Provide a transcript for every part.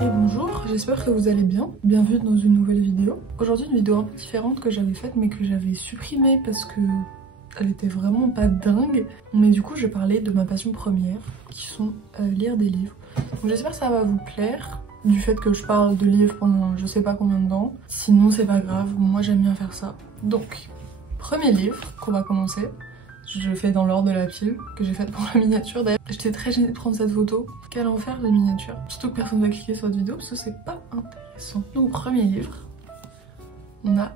Et bonjour, j'espère que vous allez bien. Bienvenue dans une nouvelle vidéo. Aujourd'hui une vidéo un peu différente que j'avais faite mais que j'avais supprimée parce que elle était vraiment pas dingue. Mais du coup je vais parler de ma passion première qui sont lire des livres. Donc j'espère que ça va vous plaire du fait que je parle de livres pendant je sais pas combien de temps. Sinon c'est pas grave, moi j'aime bien faire ça. Donc premier livre qu'on va commencer. Je le fais dans l'ordre de la pile que j'ai faite pour la miniature. D'ailleurs, j'étais très gênée de prendre cette photo. Quel enfer les miniatures. Surtout que personne va cliquer sur cette vidéo parce que c'est pas intéressant. Donc, premier livre, on a.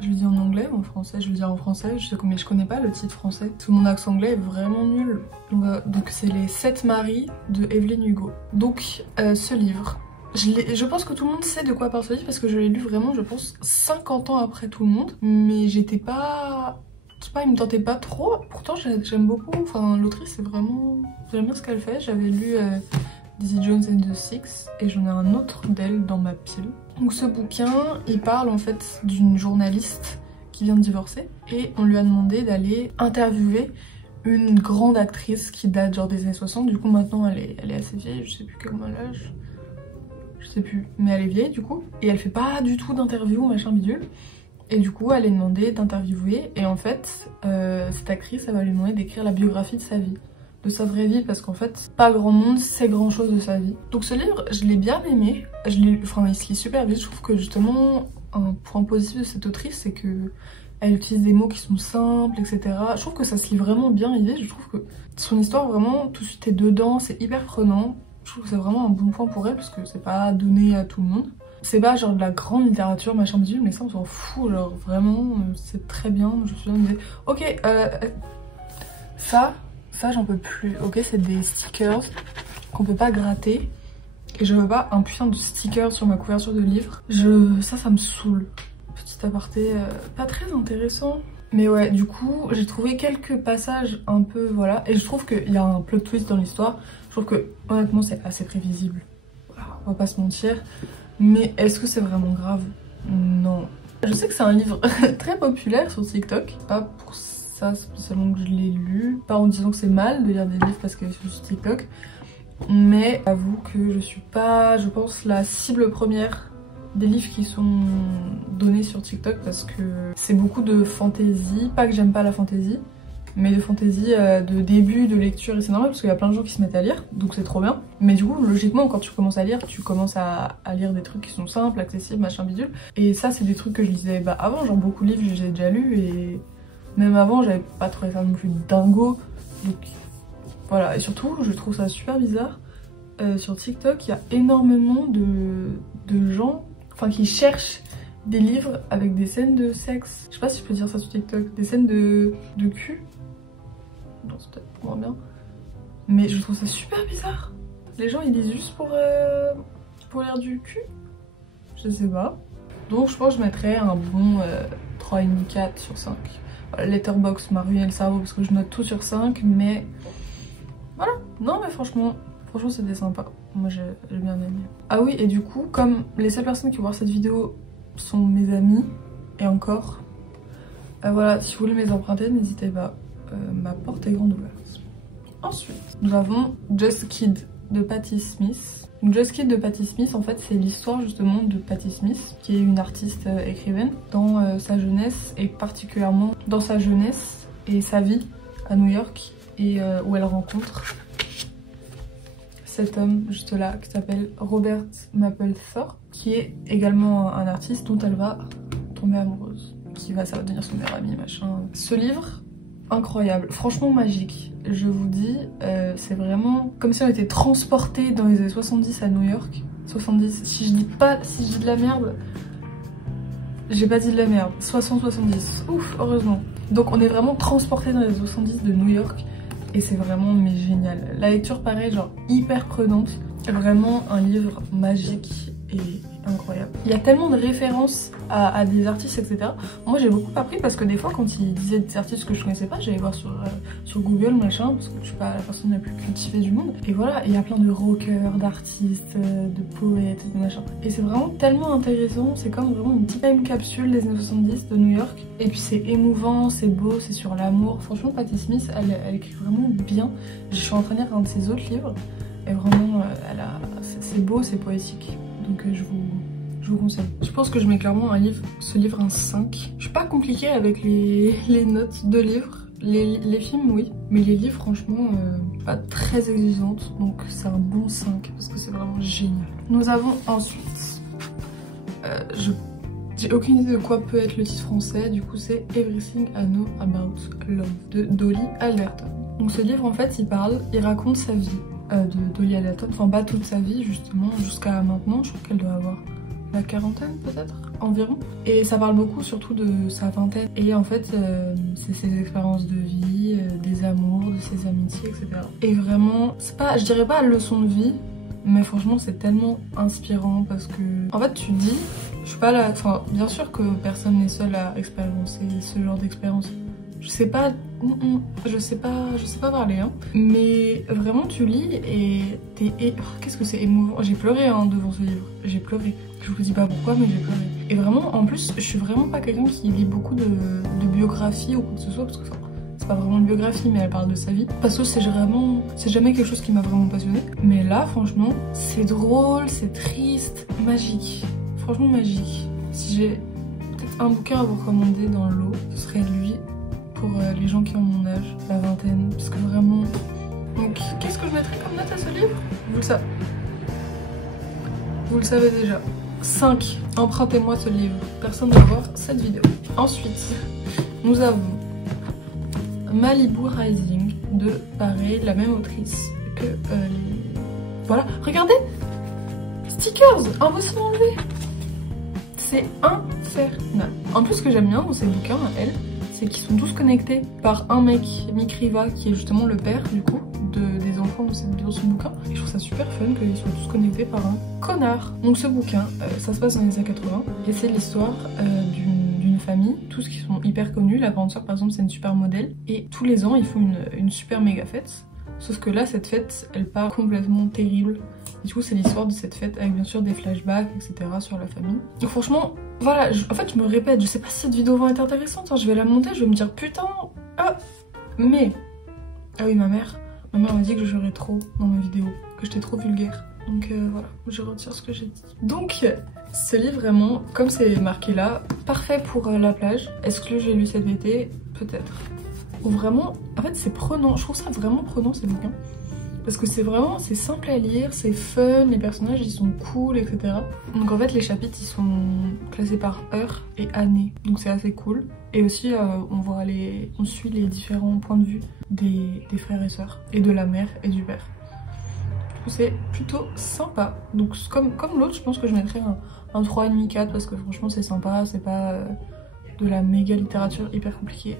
Je le dis en anglais ou en français? Je le dis en français, mais je connais pas le titre français. Tout mon accent anglais est vraiment nul. Donc, c'est Les 7 maris de Evelyn Hugo. Donc, ce livre. Je pense que tout le monde sait de quoi parle ce livre parce que je l'ai lu vraiment, je pense, 50 ans après tout le monde. Mais j'étais pas. Je sais pas, il me tentait pas trop. Pourtant, j'aime beaucoup. Enfin, l'autrice, c'est vraiment. J'aime bien ce qu'elle fait. J'avais lu Daisy Jones and the Six et j'en ai un autre d'elle dans ma pile. Donc, ce bouquin, il parle en fait d'une journaliste qui vient de divorcer et on lui a demandé d'aller interviewer une grande actrice qui date genre des années 60. Du coup, maintenant, elle est assez vieille. Je sais plus quel âge. Je sais plus. Mais elle est vieille du coup. Et elle fait pas du tout d'interview, machin bidule. Et du coup, elle est demandée d'interviewer et en fait, cette actrice, elle va lui demander d'écrire la biographie de sa vie, de sa vraie vie, parce qu'en fait, pas grand monde sait grand chose de sa vie. Donc ce livre, je l'ai bien aimé, enfin il se lit super vite, je trouve que justement, un point positif de cette autrice, c'est que elle utilise des mots qui sont simples, etc. Je trouve que ça se lit vraiment bien, je trouve que son histoire, vraiment, tout de suite est dedans, c'est hyper prenant. Je trouve que c'est vraiment un bon point pour elle, parce que c'est pas donné à tout le monde. C'est pas genre de la grande littérature, machin bidule, mais ça on s'en fout, genre vraiment, c'est très bien. Je me souviens de ok, ça j'en peux plus. Ok, c'est des stickers qu'on peut pas gratter. Et je veux pas un putain de sticker sur ma couverture de livre. Ça me saoule. Petit aparté, pas très intéressant. Mais ouais, du coup, j'ai trouvé quelques passages un peu, voilà. Et je trouve qu'il y a un plot twist dans l'histoire. Je trouve que, honnêtement, c'est assez prévisible. Voilà, on va pas se mentir. Mais est-ce que c'est vraiment grave? Non. Je sais que c'est un livre très populaire sur TikTok. Pas pour ça spécialement que je l'ai lu. Pas en disant que c'est mal de lire des livres parce que c'est sur TikTok. Mais j'avoue que je suis pas, je pense, la cible première des livres qui sont donnés sur TikTok parce que c'est beaucoup de fantaisie. Pas que j'aime pas la fantaisie, mais de fantaisie de début de lecture, et c'est normal parce qu'il y a plein de gens qui se mettent à lire, donc c'est trop bien. Mais du coup, logiquement, quand tu commences à lire, tu commences à lire des trucs qui sont simples, accessibles, machin bidule. Et ça, c'est des trucs que je lisais avant, genre beaucoup de livres j'ai déjà lu, et même avant, j'avais pas trouvé ça non plus dingo. Donc voilà, et surtout, je trouve ça super bizarre. Sur TikTok, il y a énormément de gens qui cherchent des livres avec des scènes de sexe. Je sais pas si je peux dire ça sur TikTok, des scènes de cul. Non, c'est peut-être moins bien. Mais je trouve ça super bizarre. Les gens ils lisent juste pour lire du cul. Je sais pas. Donc je pense que je mettrais un bon 3,5, 4 sur 5. Voilà, Letterboxd m'a ruiné le cerveau parce que je note tout sur 5. Mais voilà. Non mais franchement c'était sympa. Moi j'ai bien aimé. Ah oui, et du coup, comme les seules personnes qui vont voir cette vidéo sont mes amis, et encore, voilà, si vous voulez me les emprunter, n'hésitez pas. Ma porte est grande ouverte. Ensuite, nous avons Just Kid de Patti Smith. Donc Just Kid de Patti Smith, en fait, c'est l'histoire justement de Patti Smith, qui est une artiste écrivaine, dans sa jeunesse, et particulièrement dans sa jeunesse et sa vie à New York, et où elle rencontre cet homme juste là qui s'appelle Robert Mapplethorpe, qui est également un artiste dont elle va tomber amoureuse, ça va devenir son meilleur ami, machin. Ce livre, incroyable, franchement magique, je vous dis, c'est vraiment comme si on était transporté dans les années 70 à New York. 70, si je dis de la merde, j'ai pas dit de la merde, 60-70, ouf, heureusement. Donc on est vraiment transporté dans les années 70 de New York. Et c'est vraiment mais génial. La lecture pareil, genre hyper prenante. Vraiment un livre magique et incroyable. Il y a tellement de références à des artistes, etc. Moi j'ai beaucoup appris parce que des fois quand ils disaient des artistes que je connaissais pas, j'allais voir sur Google machin, parce que je suis pas la personne la plus cultivée du monde. Et voilà, il y a plein de rockers, d'artistes, de poètes, de machin. Et c'est vraiment tellement intéressant, c'est comme vraiment une petite time capsule des années 70 de New York. Et puis c'est émouvant, c'est beau, c'est sur l'amour. Franchement Patti Smith, elle écrit vraiment bien. Je suis en train de lire un de ses autres livres. Et vraiment, c'est beau, c'est poétique. Donc je vous conseille. Je pense que je mets clairement ce livre un 5. Je suis pas compliquée avec les notes de livres. Les films, oui. Mais les livres, franchement, pas très exigeantes. Donc c'est un bon 5 parce que c'est vraiment génial. Nous avons ensuite... j'ai aucune idée de quoi peut être le titre français. Du coup, c'est Everything I Know About Love de Dolly Alderton. Donc ce livre, en fait, il raconte sa vie de Dolly Alderton. Enfin, pas toute sa vie, justement, jusqu'à maintenant. Je crois qu'elle doit avoir la quarantaine, peut-être, environ. Et ça parle beaucoup, surtout de sa vingtaine. Et en fait, c'est ses expériences de vie, des amours, de ses amitiés, etc. Et vraiment, c'est pas, je dirais pas leçon de vie, mais franchement, c'est tellement inspirant parce que, en fait, tu te dis, je suis pas là. Enfin, bien sûr que personne n'est seul à expérimenter ce genre d'expérience. Je sais pas parler, hein. Mais vraiment, tu lis et qu'est-ce que c'est émouvant. J'ai pleuré hein, devant ce livre. J'ai pleuré. Je vous dis pas pourquoi, mais j'ai pleuré. Et vraiment, en plus, je suis vraiment pas quelqu'un qui lit beaucoup de biographies ou quoi que ce soit, parce que c'est pas vraiment une biographie, mais elle parle de sa vie. Parce que c'est jamais quelque chose qui m'a vraiment passionnée. Mais là, franchement, c'est drôle, c'est triste, magique. Franchement, magique. Si j'ai peut-être un bouquin à vous recommander dans le lot, ce serait lui. Pour les gens qui ont mon âge, la vingtaine, parce que vraiment... Donc, qu'est-ce que je mettrais comme note à ce livre? Vous le savez déjà. 5. Empruntez-moi ce livre. Personne ne va voir cette vidéo. Ensuite, nous avons Malibu Rising de, pareil, la même autrice que les... Voilà, regardez! Stickers! Impossible à enlever! C'est infernal. En plus, ce que j'aime bien dans ces bouquins, elle, c'est qu'ils sont tous connectés par un mec, Mick Riva, qui est justement le père, du coup, des enfants dans ce bouquin. Et je trouve ça super fun qu'ils soient tous connectés par un connard. Donc ce bouquin, ça se passe dans les années 80, et c'est l'histoire d'une famille, tous qui sont hyper connus. La grande sœur, par exemple, c'est une super modèle, et tous les ans, ils font une super méga fête. Sauf que là, cette fête, elle part complètement terrible. Et du coup, c'est l'histoire de cette fête avec bien sûr des flashbacks, etc. sur la famille. Donc franchement, voilà, en fait, je me répète, je sais pas si cette vidéo va être intéressante, hein, je vais la monter, je vais me dire putain, ah, mais... Ah oui, ma mère m'a dit que je jurais trop dans ma vidéo, que j'étais trop vulgaire. Donc voilà, je retire ce que j'ai dit. Donc, ce livre vraiment, comme c'est marqué là, parfait pour la plage. Est-ce que j'ai lu cet été? Peut-être. Ou vraiment, en fait c'est prenant, je trouve ça vraiment prenant ces bouquins. Parce que c'est simple à lire, c'est fun, les personnages ils sont cool, etc. Donc en fait les chapitres ils sont classés par heure et année, donc c'est assez cool. Et aussi on suit les différents points de vue des frères et sœurs, et de la mère et du père. Du coup c'est plutôt sympa. Donc comme l'autre, je pense que je mettrais un 3,5, 4 parce que franchement c'est sympa, c'est pas de la méga littérature hyper compliquée.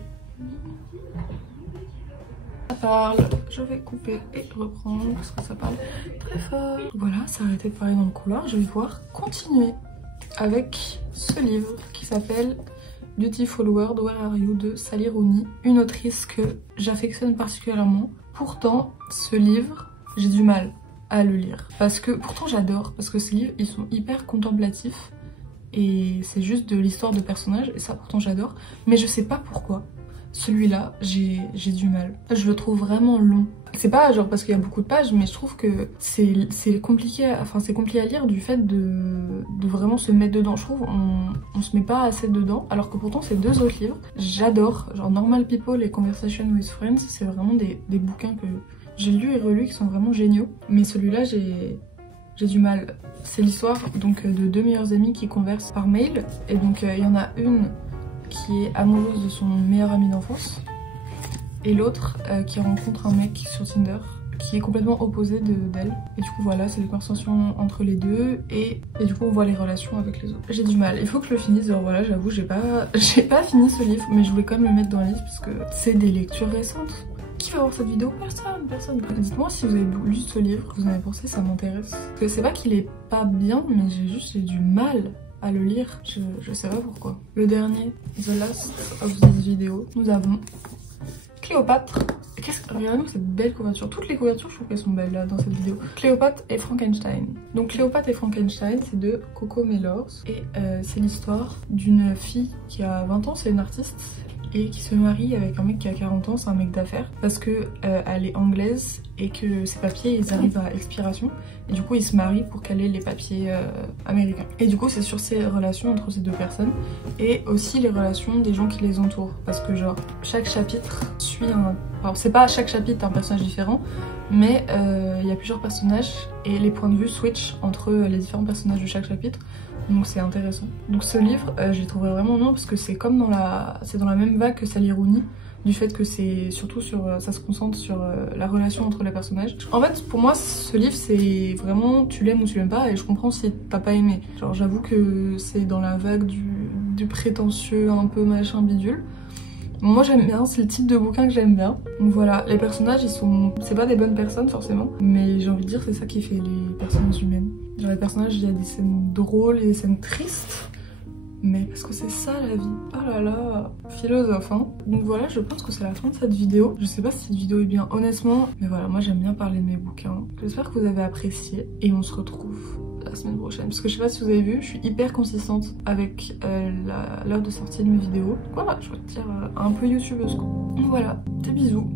Ça parle, je vais couper et reprendre parce que ça parle très fort. Voilà, ça a arrêté de parler dans le couloir, je vais pouvoir continuer avec ce livre qui s'appelle Beautiful World, Where Are You de Sally Rooney, une autrice que j'affectionne particulièrement. Pourtant, ce livre, j'ai du mal à le lire. Pourtant j'adore, parce que ces livres, ils sont hyper contemplatifs et c'est juste de l'histoire de personnages et ça pourtant j'adore. Mais je sais pas pourquoi. Celui-là, j'ai du mal. Je le trouve vraiment long. C'est pas genre parce qu'il y a beaucoup de pages, mais je trouve que c'est compliqué à lire du fait de vraiment se mettre dedans. Je trouve on se met pas assez dedans, alors que pourtant ces deux autres livres, j'adore. Genre Normal People et Conversation with Friends, c'est vraiment des bouquins que j'ai lus et relus qui sont vraiment géniaux. Mais celui-là, j'ai du mal. C'est l'histoire donc de deux meilleures amies qui conversent par mail. Et donc il y en a une qui est amoureuse de son meilleur ami d'enfance et l'autre qui rencontre un mec sur Tinder qui est complètement opposé d'elle. Et du coup voilà, c'est des conversations entre les deux et du coup on voit les relations avec les autres. J'ai du mal, il faut que je le finisse. Alors voilà, j'avoue j'ai pas fini ce livre, mais je voulais quand même le mettre dans la liste parce que c'est des lectures récentes. Qui va voir cette vidéo? Personne. Dites-moi si vous avez lu ce livre, vous en avez pensé, ça m'intéresse. Parce que c'est pas qu'il est pas bien, mais j'ai du mal à le lire, je sais pas pourquoi. Le dernier, The Last of This Video, nous avons Cléopâtre. Regardez-nous cette belle couverture. Toutes les couvertures, je trouve qu'elles sont belles là dans cette vidéo. Cléopâtre et Frankenstein. Donc Cléopâtre et Frankenstein, c'est de Coco Mellors. Et c'est l'histoire d'une fille qui a 20 ans, c'est une artiste. et qui se marie avec un mec qui a 40 ans, c'est un mec d'affaires, parce que elle est anglaise et que ses papiers ils arrivent à expiration, et du coup ils se marient pour qu'elle ait les papiers américains. Et du coup c'est sur ces relations entre ces deux personnes et aussi les relations des gens qui les entourent, parce que genre chaque chapitre suit un... Alors c'est pas à chaque chapitre un personnage différent, mais il y a plusieurs personnages et les points de vue switch entre les différents personnages de chaque chapitre. Donc c'est intéressant. Donc ce livre, je l'ai trouvé vraiment bien parce que c'est comme dans la même vague que Sally Rooney, du fait que c'est surtout sur, ça se concentre sur la relation entre les personnages. En fait, pour moi, ce livre, c'est vraiment tu l'aimes ou tu l'aimes pas, et je comprends si t'as pas aimé. Genre j'avoue que c'est dans la vague du prétentieux, un peu machin bidule. Moi j'aime bien, c'est le type de bouquin que j'aime bien. Donc voilà, les personnages ils sont... C'est pas des bonnes personnes forcément, mais j'ai envie de dire c'est ça qui fait les personnes humaines. Genre les personnages, il y a des scènes drôles et des scènes tristes, mais parce que c'est ça la vie. Oh là là, philosophe hein. Donc voilà, je pense que c'est la fin de cette vidéo. Je sais pas si cette vidéo est bien honnêtement, mais voilà, moi j'aime bien parler de mes bouquins. J'espère que vous avez apprécié et on se retrouve la semaine prochaine, parce que je sais pas si vous avez vu, je suis hyper consistante avec l'heure de sortie de mes vidéos. Voilà, je vais te dire un peu youtubeuse quoi. Donc voilà, des bisous.